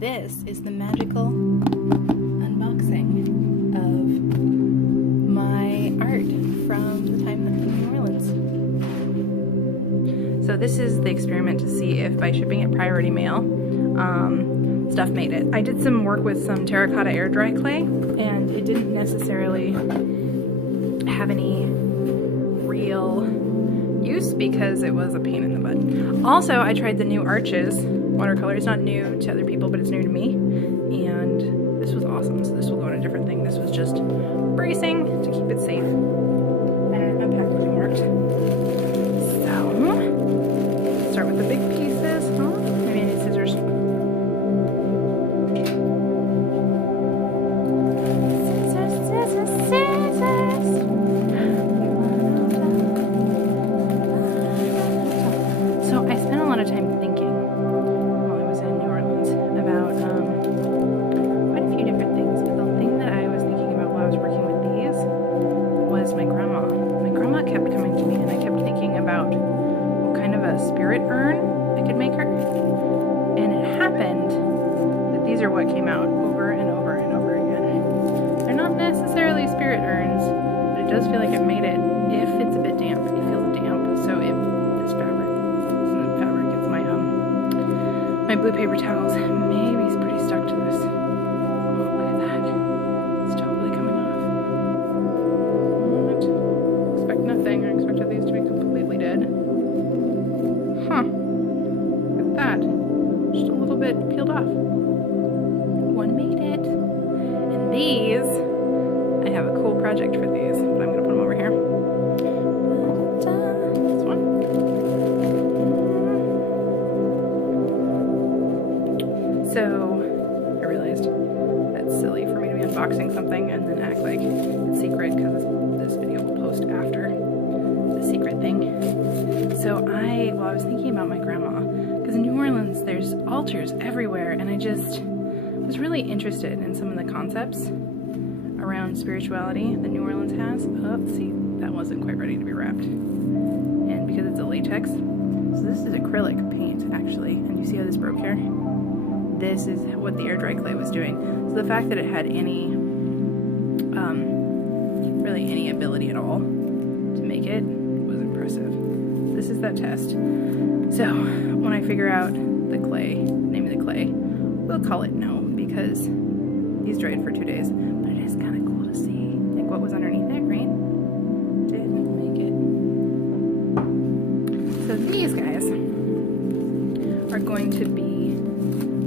this is the magical unboxing of my art from the time in New Orleans. So this is the experiment to see if by shipping it priority mail, stuff made it. I did some work with some terracotta air dry clay, and it didn't necessarily have any real use because it was a pain in the butt. Also, I tried the new Arches watercolor. It's not new to other people, but it's new to me, and this was awesome. So this will go on a different thing. This was just bracing to keep it safe, and my packaging worked. So, start with the big pieces. Oh, maybe I need scissors. So I spent a lot of time thinking while I was in New Orleans about quite a few different things, but the thing that I was thinking about while I was working with these was my grandma. My grandma kept coming to me, and I kept thinking about what kind of a spirit urn I could make her, and it happened that these are what came out over and over and over again. They're not necessarily spirit urns, but it does feel like it made it. If it's a bit damp, it feels damp, so if this fabric gets my blue paper towels, maybe it's pretty stuck to this. Oh, look at that. It's totally coming off. What? Expect nothing. I expected these to be completely dead. Huh. Look at that. Just a little bit peeled off. One made it. And these, I have a cool project for these, but I'm going to put them over here. This one. So, I realized that's silly for me to be unboxing something and then act like it's secret, because this video will post after the secret thing. So I was thinking about my grandma, because in New Orleans there's altars everywhere, and I just was really interested in some of the concepts around spirituality that New Orleans has. Oh, see, that wasn't quite ready to be wrapped. And because it's a latex, so this is acrylic paint actually, and you see how this broke here? This is what the air dry clay was doing. So the fact that it had any, really any ability at all to make it was impressive. This is that test. So when I figure out the clay, name of the clay, we'll call it No, because these dried for 2 days. But it is kind of cool to see like what was underneath it, right? Didn't make it. So these guys are going to be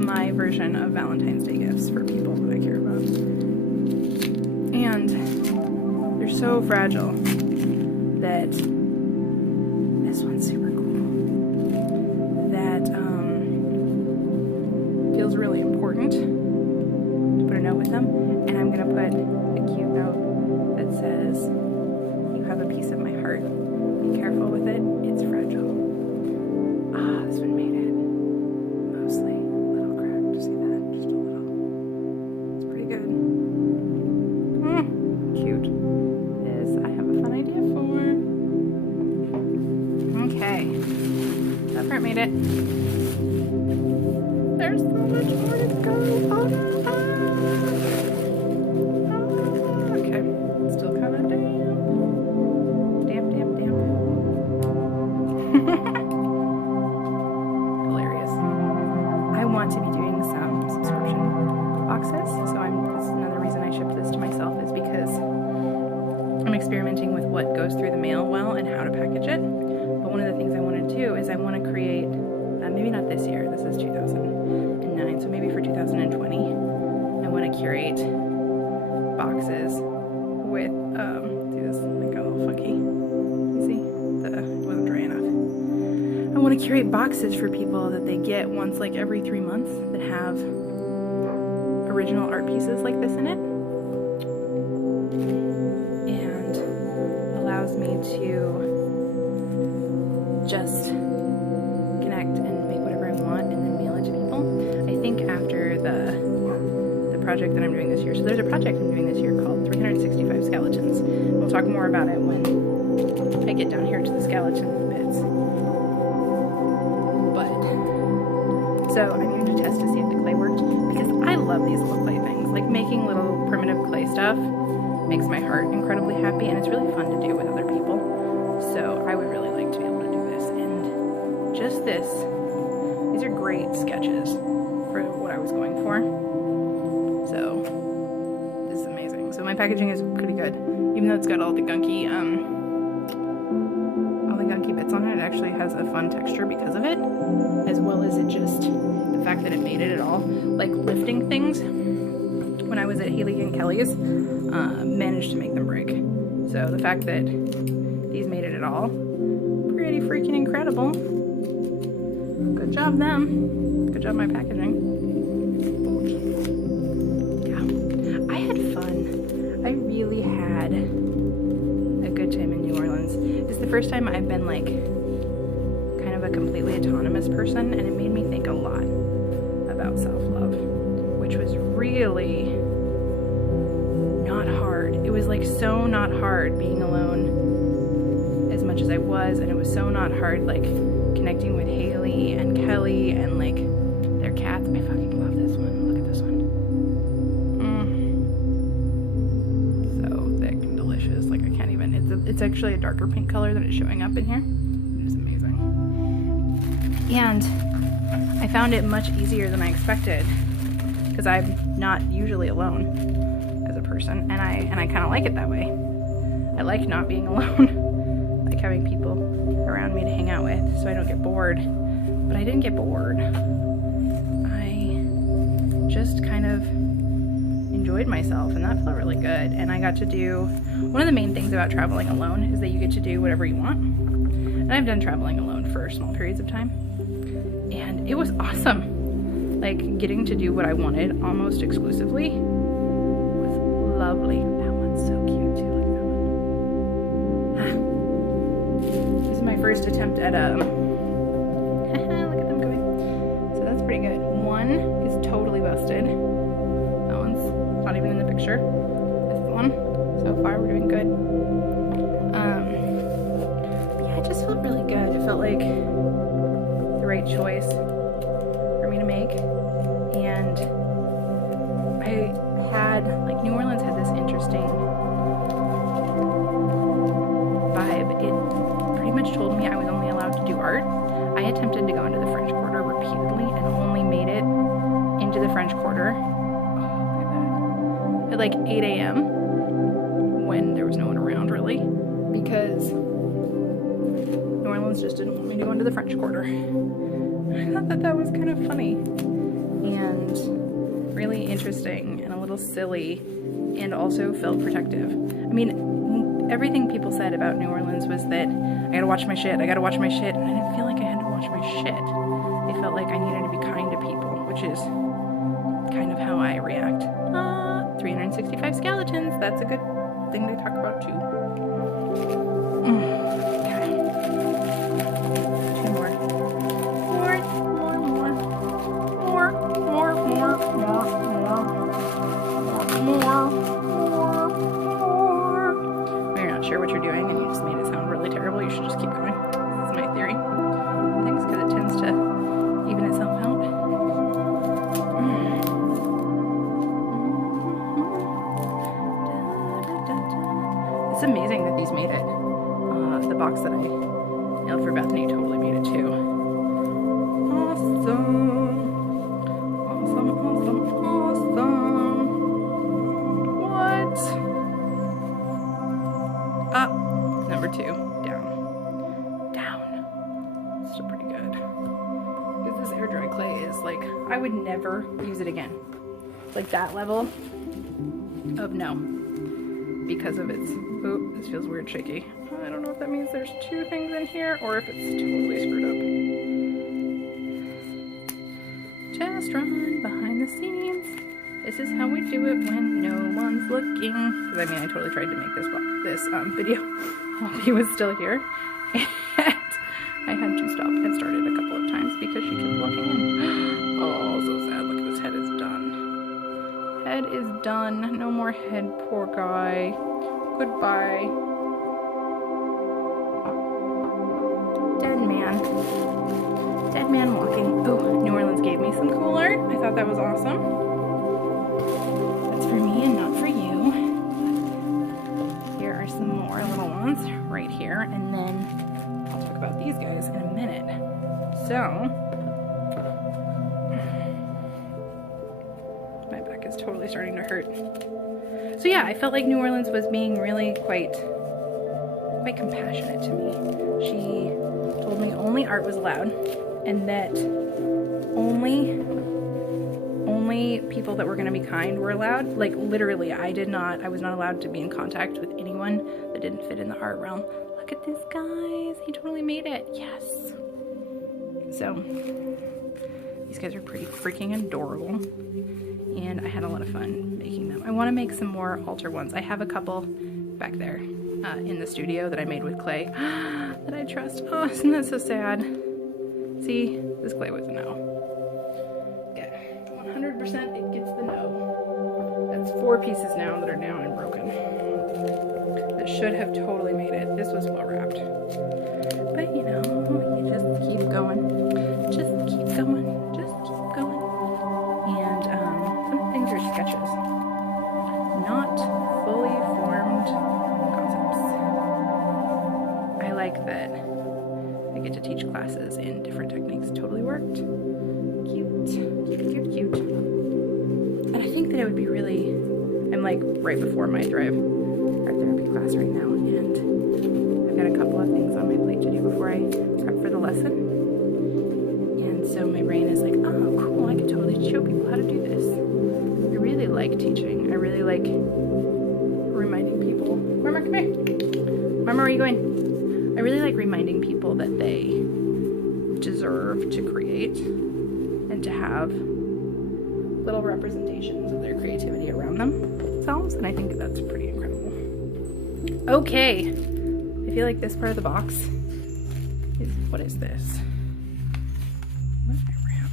my version of Valentine's Day gifts for people that I care about. And they're so fragile that this one's super cool. That feels really important to put a note with them. And I'm gonna put a cute note that says, "You have a piece of my heart. Be careful with it. It's fragile." Ah, this one made it. Mostly. See that? Just a little. It's pretty good. Cute. This I have a fun idea for. Okay. That part made it. There's so much more to go. Oh no. Okay. It's still kind of damp. Damp. Hilarious. I want to be doing some subscription boxes, so this is another reason I shipped this to myself, is because I'm experimenting with what goes through the mail well and how to package it. But one of the things I want to do is I want to create, maybe not this year, this is 2009, so maybe for 2020, I want to curate boxes with, see this, like a little funky, you see, it wasn't dry enough. I want to curate boxes for people that they get once like every 3 months that have original art pieces like this in it, and allows me to just connect and make whatever I want and then mail it to people. I think after the project that I'm doing this year, so there's a project I'm doing this year called 365 Skeletons. We'll talk more about it when I get down here to the skeleton bits. But So I needed to test to see if the clay worked, because I love these little clay things. Like making little primitive clay stuff makes my heart incredibly happy, and it's really fun to do with other people. So I would really like to be able to do this. And just this, these are great sketches for what I was going for. So this is amazing. So my packaging is pretty good, even though it's got all the gunky bits on it. It actually has a fun texture because of it, as well as it just the fact that it made it at all. Like lifting things, when I was at Haley and Kelly's, managed to make them break. So the fact that these made it at all, pretty freaking incredible. Good job them. Good job my packaging. Yeah, I had fun. I really had a good time in New Orleans. It's the first time I've been like kind of a completely autonomous person, and it made me think a lot about self-love, which was really not hard. It was like so not hard being alone as much as I was, and it was so not hard like connecting with Haley and Kelly and like their cats. I fucking love this one. Look at this one. So thick and delicious. Like I can't even. It's actually a darker pink color than it's showing up in here. It is amazing. And I found it much easier than I expected, because I'm not usually alone as a person, and I kind of like it that way. I like not being alone. I like having people around me to hang out with, so I don't get bored. But I didn't get bored. I just kind of enjoyed myself, and that felt really good. And I got to do, one of the main things about traveling alone is that you get to do whatever you want. And I've done traveling alone for small periods of time, and it was awesome. Like getting to do what I wanted almost exclusively was lovely. That one's so cute too. Look at that one. This is my first attempt at look at them going. So that's pretty good. One is totally busted. That one's not even in the picture. This one. So far we're doing good. Yeah, it just felt really good. It felt like the right choice for me to make. And I had, like, New Orleans had this interesting vibe. It pretty much told me I was only allowed to do art. I attempted to go into the French Quarter repeatedly and only made it into the French Quarter, oh, look at that, at like 8 a.m. when there was no one around really, because New Orleans just didn't want me to go into the French Quarter. I thought that was kind of funny and really interesting and a little silly, and also felt protective. I mean, everything people said about New Orleans was that I gotta watch my shit, and I didn't feel like I had to watch my shit. I felt like I needed to be kind to people, which is kind of how I react. 365 skeletons, that's a good thing to talk about too. Okay. Two more. When you're not sure what you're doing and you just made it sound really terrible, you should just keep going. This is my theory. Thanks, because it tends to even itself out. It's amazing that these made it. The box that I nailed for Bethany totally made it too. Awesome. What? Number 2. Down. Still pretty good. Because this air dry clay is like, I would never use it again. Like that level of no. Because of its, oh, this feels weird shaky. I don't know if that means there's 2 things in here or if it's totally screwed up. Test run behind the scenes. This is how we do it when no one's looking. Because I mean, I totally tried to make this video while he was still here. And I had to stop and start it a couple of times because she kept walking in. Oh, so sad. Look at his head is done. Head is done. No more head, poor guy. Goodbye. Dead man. Dead man walking. Oh, New Orleans gave me some cool art. I thought that was awesome. That's for me and not for you. Here are some more little ones right here, and then I'll talk about these guys in a minute. So, my back is totally starting to hurt. So yeah, I felt like New Orleans was being really quite compassionate to me. She told me only art was allowed, and that only people that were going to be kind were allowed. Like literally, I was not allowed to be in contact with anyone that didn't fit in the art realm. Look at this, guys. He totally made it. Yes. So these guys are pretty freaking adorable, and I had a lot of fun making them. I want to make some more altar ones. I have a couple back there in the studio that I made with clay that I trust. Oh, isn't that so sad? See, this clay was a no. Okay, 100% it gets the no. That's 4 pieces now that are down and broken. That should have totally made it. This was well wrapped. But you know, you just keep going. Just keep going. Just keep going. And some things are sketches. Not fully formed concepts. I like that I get to teach classes in different techniques. Totally worked. Cute. Cute, cute, cute. And I think that it would be really, I'm like right before my art therapy class right now, and I've got a couple of things on my plate to do before I prep for the lesson. And so my brain is like, oh cool, I could totally show people how to do this. I really like teaching. I really like reminding people. Mama, come here. Mama, where are you going? I really like reminding people that they deserve to create and to have little representations of their creativity around themselves, and I think that's pretty incredible. Okay, I feel like this part of the box is, what is this? What did I wrap?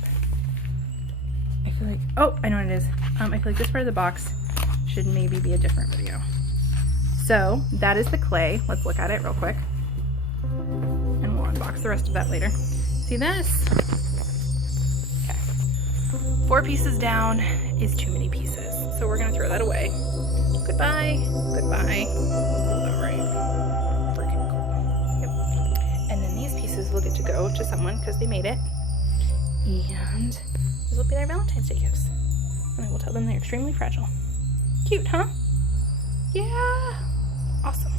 I feel like, oh, I know what it is. I feel like this part of the box should maybe be a different video. So that is the clay. Let's look at it real quick, and we'll unbox the rest of that later. See this? Okay. 4 pieces down is too many pieces, so we're gonna throw that away. Goodbye. Goodbye. All right. Freaking cool. Yep. And then these pieces will get to go to someone because they made it, and this will be their Valentine's Day gifts. And I will tell them they're extremely fragile. Cute, huh? Yeah. Awesome.